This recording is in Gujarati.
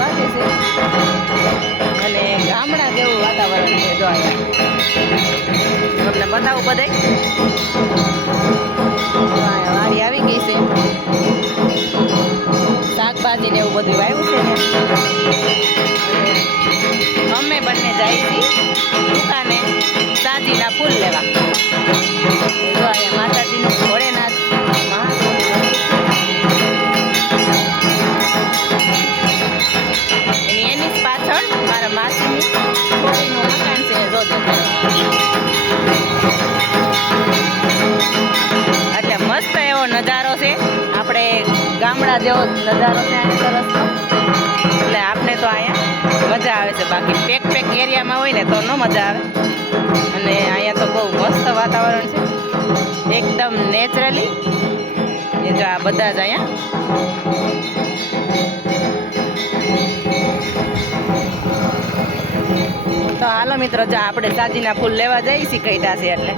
વાગે છે અને ગામડા જેવું વાતાવરણ છે. જો અહીંયા તમને બતાવું બધે વાડી આવી ગઈ છે, શાકભાજી ને એવું બધું વાવ્યું છે ને. અમે બંને જાય છીએ દુકાને સાજીના ફૂલ લેવા. જો અહીંયા માતાજીનું ભોળેનાથ એની પાછળ મારા માસીની છોકરીનું મકાન છે. જોજો એટલે મસ્ત એવો નજારો છે, આપણે ગામડા જેવો નજારો છે અહીંયા સરસનો. એટલે આપણે તો અહીંયા મજા આવે છે, બાકી પેક એરિયામાં હોય ને તો ન મજા આવે. અને અહીંયા તો બહુ મસ્ત વાતાવરણ છે, એકદમ નેચરલી. એ જો આ બધા જ અહીંયા તો હાલો મિત્રો, જો આપણે સાજીના ફૂલ લેવા જઈએ છીએ કઈડા છે એટલે.